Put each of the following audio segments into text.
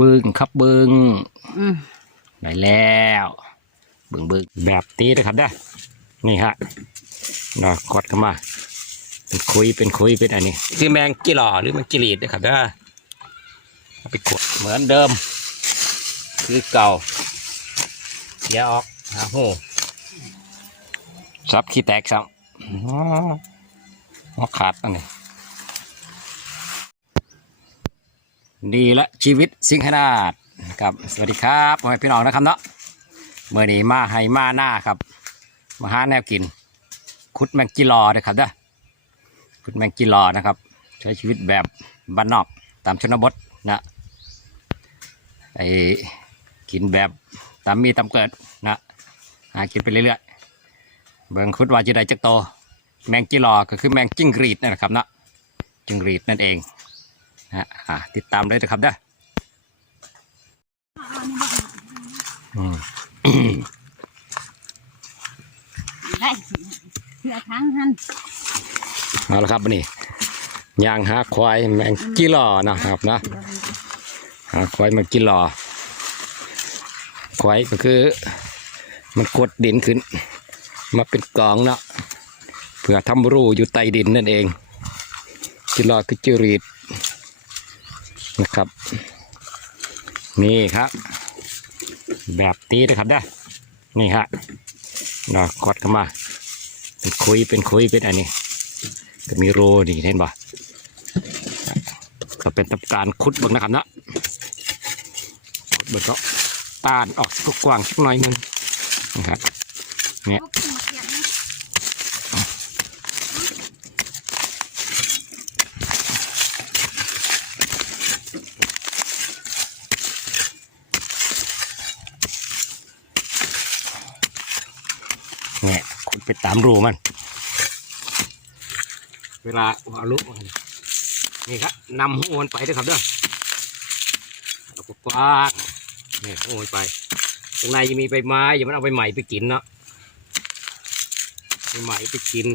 บึ้งครับบึ้งอืมได้แล้วบึ้งบึ้งแบบตีนะครับเด้อนี่ฮะเนาะกดเข้ามา เป็นคุยเป็นคุยเป็นอันนี้คือแมงกิหล่อหรือแมงกิรีดนะครับเด้อเอาไปกดเหมือนเดิม คือเก่าเสียออกหาหูซับขี้แตกซ้ำอ๋อหัวขาดอันนี้ ดีละชีวิตสิงหนาดครับสวัสดีครับพ่อแม่พี่น้องนะครับเนาะเมื่อนี้มาให้มาหน้าครับ มาหาแนวกิน คุดแมงกิลอนะครับเด้อคุดแมงกิลอนะครับ ใช้ชีวิตแบบบ้านนอกตามชนบทนะไอ้กินแบบตามมีตามเกิดนะหากินไปเรื่อยๆเบิ่งคุดว่าจะได้จักโต แมงกิลอก็คือแมงจิ้งรีดนั่นแหละครับเนาะจิ้งรีดนั่นเอง นะฮะอ่าติดตามเลยนะครับเด้ออืมได้เพื่อทั้งหันเอาละครับวันนี้ยางหาควายแมงกิลอนะครับนะหาควายแมงกิลอควายก็คือ มันกดดินขึ้น มาเป็นกองเนาะเพื่อทำรูอยู่ใต้ดินนั่นเองกิลอคือจิรีด นะครับ นี่ครับ แบบตีนะครับเด้นี่ฮะเนาะกดเข้ามา เป็นคุยเป็นคุยเป็นอันนี้ ก็มีโรนี่เห็นบ่ก็เป็นทำการขุดบิ่งนะครับเนาะขุดเบิ่งก็ตานออกกว้างสักหน่อยหนึงนะครับเนี่ย เนี่ยขุดไป ตามรูมัน เวลาเอาลูกนี่ครับนำหัวมันไปด้วยครับเด้อแล้วก็กว้างนี่หัวมันไปตรงในจะมีใบไม้อย่ามันเอาใบใหม่ไปกินเนาะใบใหม่ไปกิน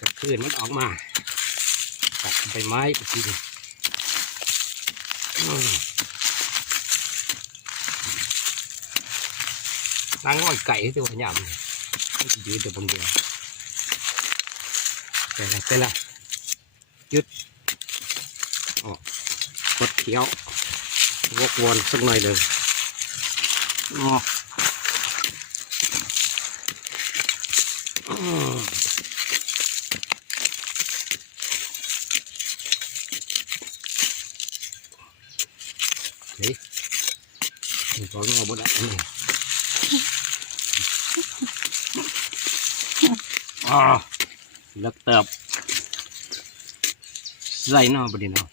กับคลื่นมันออกมาตัดใบไม้ไปกินอืมตั้งอ้อยไก่ที่ตัวหยำ มันจะยืนแต่บนเดียวไปละไปละยืดออกกดเขียววกวนสักหน่อยเลยอ๋ออืมเฮ้ยมีของงอบดอะนี่ อ่าล้วเติบใส่หน้าประเด็นเอา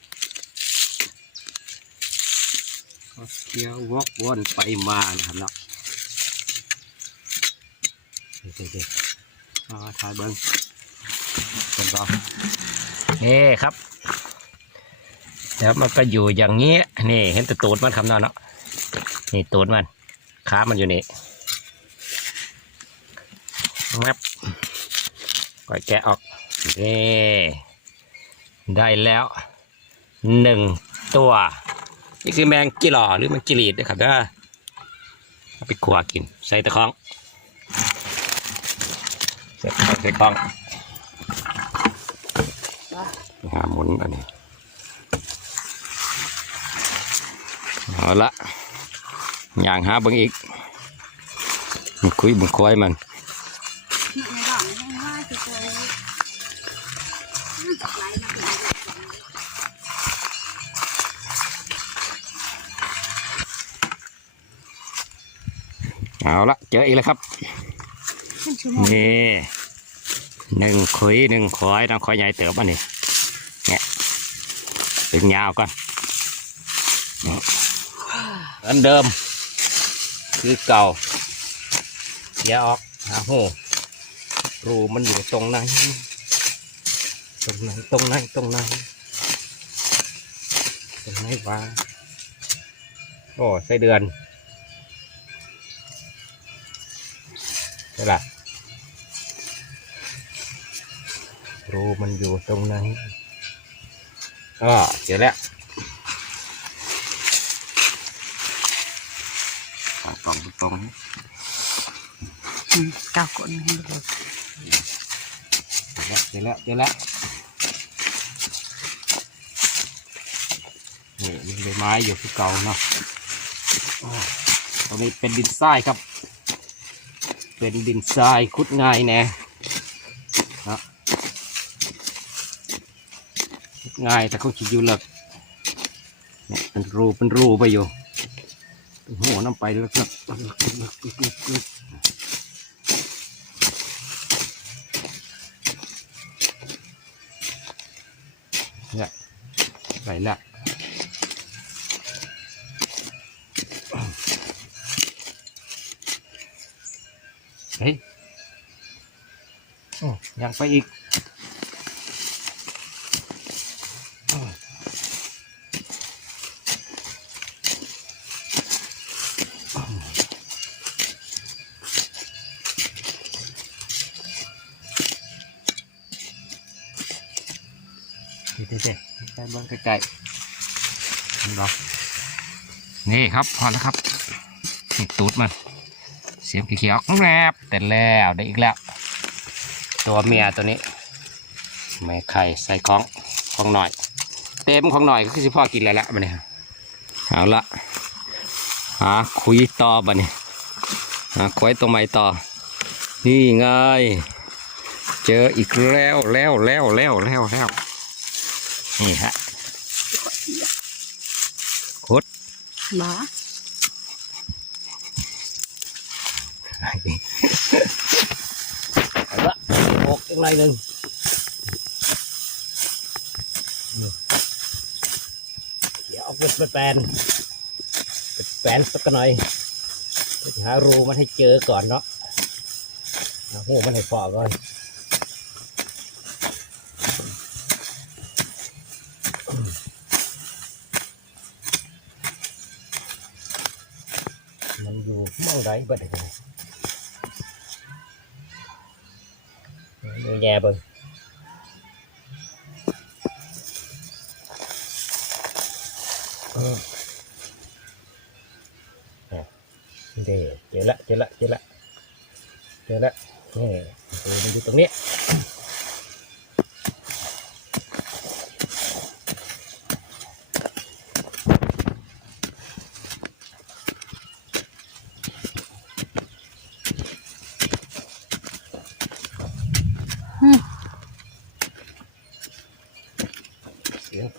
ก็เที่ยววอกวนไปมานะครับเนาะเด็กๆมาถ่ายเบิ้งเป็นต่อเฮ้ครับแล้วมันก็อยู่อย่างนี้นี่ เห็นแต่ตูดมันทำนาะเนาะนี่ตูดมันขามันอยู่นี่งับ ก่อยแกะออกนี่ได้แล้วหนึ่งตัว นี่คือแมงกิหล่อหรือแมงกิรีดนะครับเด้อเอาไปขัวกิน ใส่ตะคองใส่ใส่คองหาหมุนอันนี้เอาละอย่างหาบางอีกมันคุยบุญคอยมัน เอาละเจออีกแล้วครับ นี่หนึ่งขุยหนึ่งขอยน้ำขอยใหญ่เติบอันนี้เนี่ยถึงยาวก่อนอันเดิม คือเก่าเสียออกหาหูรูมันอยู่ตรงไหนตรงไหนตรงไหนตรงไหนตรงไหนวะโอ้ไส้เดือน ละรูมันอยู่ตรงไหนก็เจอแล้วขาตรงตรงอืมเก้าคนให้ดูเจอแล้วเจอแล้วเจอแล้วนี่มีใบไม้อยู่ที่เก่าเนาะอ้าวตรงนี้เป็นดินทรายครับ เป็นดินทรายคุดง่ายแน่นะง่ายแต่เขาคิดอยู่เลิกเนี่ยเป็นรูเป็นรูไปอยู่โอ้โหน้ำไปเลิกเลิกเลิกเลิกเลิกเลิกเลิกเนี่ยไหลละ ฮ้ยอยังไปอีกเด็ดเด็ดไปเบิ้งไกลๆนี่บอกนี่ครับ พอแล้วครับนี่ตูดมัน เสียงเขียวๆแงบแต่แล้วได้อีกแล้ว ตัวเมียตัวนี้แม่ไข่ใส่ของของหน่อย เต็มของหน่อยก็คือสิพ่อกินแล้วละบันนี้เอาละหาคุยต่อบันนี้หาคุยตรงไหนต่อ นี่ไงเจออีกแล้วแล้วแล้วแล้วแล้วแล้วนี่ฮะคดบ้า เอาละออกอีกหน่อยหนึ่งเดี๋ยวเอาไปแปลนแปลนสักหน่อยหารูมันให้เจอก่อนเนาะหาหูมันให้พอก่อนมันอยู่มองไรบัดนี้ ดูแย่เบิ่งเอออะเด้เจอละเจอละเจอละเจอละนี่ดูมันอยู่ตรงนี้เสียง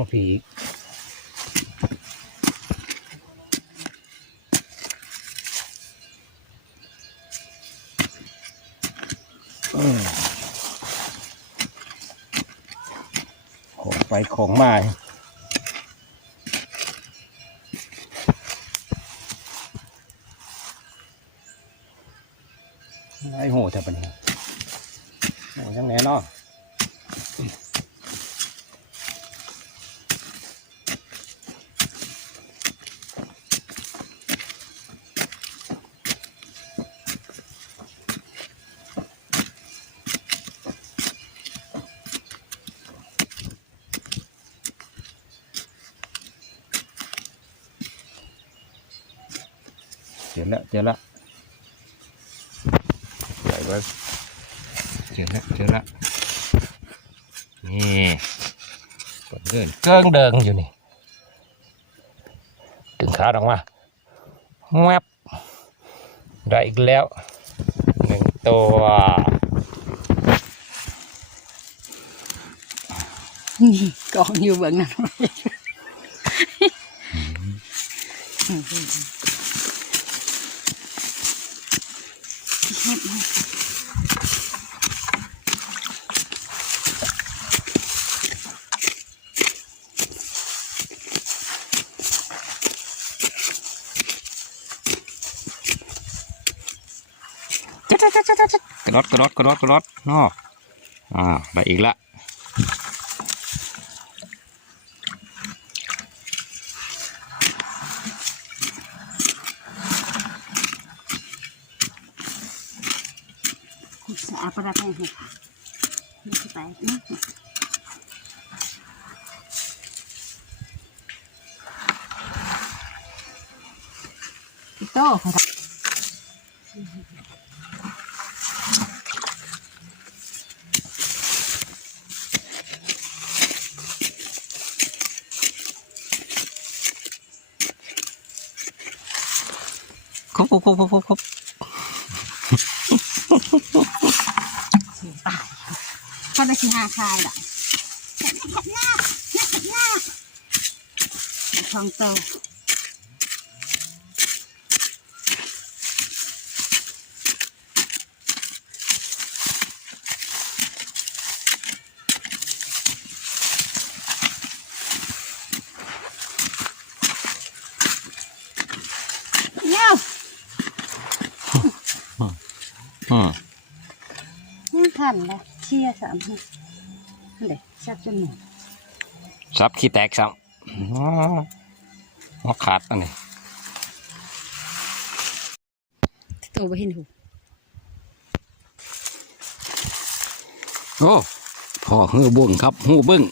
พวกมันผีอของไปของมาไอ้โหแต่ปะเนี่ยโหยังแน่เนอน แล้วเจอแล้วใหญ่เลยเจอแล้วเจอแล้วนี่กดเดินเกิ้งเดิงอยู่นี่ดึงขาออกมาแวบได้อีกแล้วหนึ่งตัวนี่กองอยู่เบื้องนั้น กระดดกระดดกระดดกระดดนอกอ่าไปอีกละ คุณสะอาดประเภ ทค่ะนี่คือไปนี่พี่โต้ค่ะครบครบครบครบครบครบเขาไปที่หน้ายล่ะขัดหน้าขัดหน้าทองโตเย้า อืมนี่ขันเลยเชียร์สามทีนั่นเด็กชักจนหมดซับขี้แตกซ้ำอ๋อหัวขาดอันนี้โตไปเห็นหูโอ้พอหื้อบุ้งครับหูบึ้ง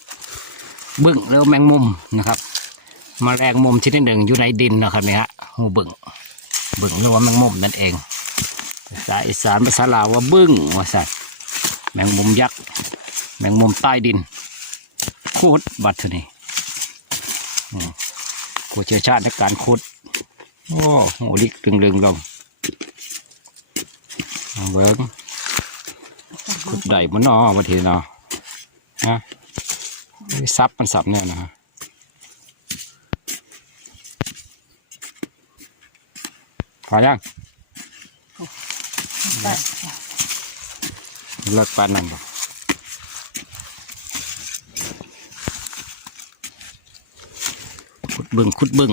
บึ้งแล้วแมงมุมนะครับแมาแรงมุมชนิดหนึ่งอยู่ในดินนะครับเนี่ยฮะหูบึ้งบึ้งหรือว่าแมงมุมนั่นเอง ภาษาอีสานภาษาลาวว่าบึ้งว่าสัตว์แมงมุมยักษ์แมงมุมใต้ดินคูดบัดเทอนี่อืมผู้เชี่ยวชาญในการขุดโอ้โหลิกลึงๆลงเบิ้งขุดได้มันนอบาทีนาะฮะซับมันสับเนี่ยนะฮะพอยัง ได้เลิกปานนั่นบ่ขุดบึ้งขุดบึ้ง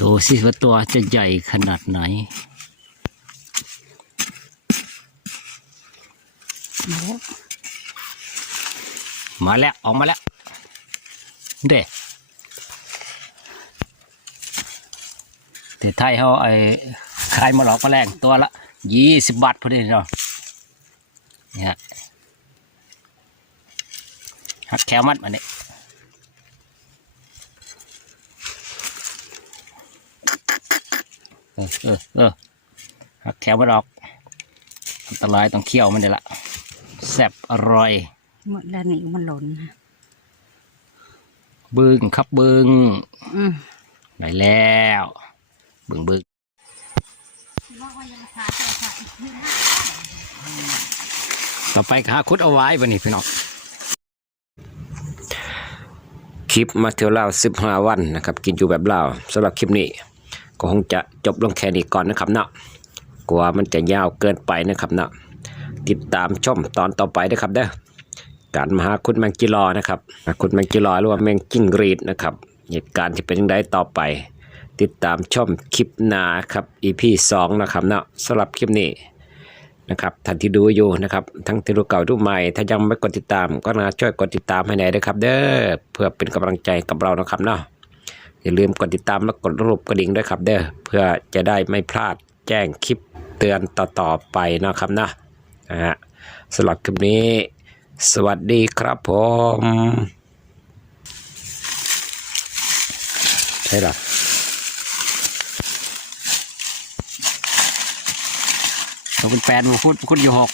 ดูสิว่าตัวจะใหญ่ขนาดไหนมาแล้วมาแล้วออกมาแล้วเด้แต่ไทยเขาไอ้ ขายมาหลอกมาแรงตัวละยี่สิบบาทพอดีเนาะเนี่ยหักแคลมัดมาเนี่ยเออเออเออหักแคลมัดออกอันตรายต้องเคี่ยวมันเดี๋ยวละแซ่บอร่อยหมดแล้วนี่มันหล่นนะบึ้งครับบึ้งอืมได้แล้วบึ้งบึ้ง ต่อไปขาคุดเอาไว้บันนี้พี่น้องคลิปมาเที่ยวลาวสิบห้าวันนะครับ กินอยู่แบบลาวสำหรับคลิปนี้ ก็คงจะจบลงแค่นี้ก่อนนะครับเนาะกลัวมันจะยาวเกินไปนะครับเนาะติดตามชมตอนต่อไปนะครับเด้อการมาหาคุณแมงจิรอนะครับคุณแมงจิรอหรือว่าแมงจิ้งรีดนะครับเหตุการณ์จะเป็นยังไงต่อไป ติดตามชมคลิปหน้าครับ EP 2นะครับเนาะสำหรับคลิปนี้นะครับท่านที่ดูอยู่นะครับทั้งที่ดูเก่าดูใหม่ ถ้ายังไม่กดติดตามก็นะช่วยกดติดตามให้หน่อยนะครับ เด้อเพื่อเป็นกำลังใจกับเรานะครับเนาะอย่าลืมกดติดตามและกดรูปกระดิ่งด้วยครับ เด้อเพื่อจะได้ไม่พลาดแจ้งคลิปเตือนต่อๆไปนะครับนะนะฮะสำหรับคลิปนี้ สวัสดีครับผมใช่หรอ เราเป็นแปดมาพูดพูดอยู่หก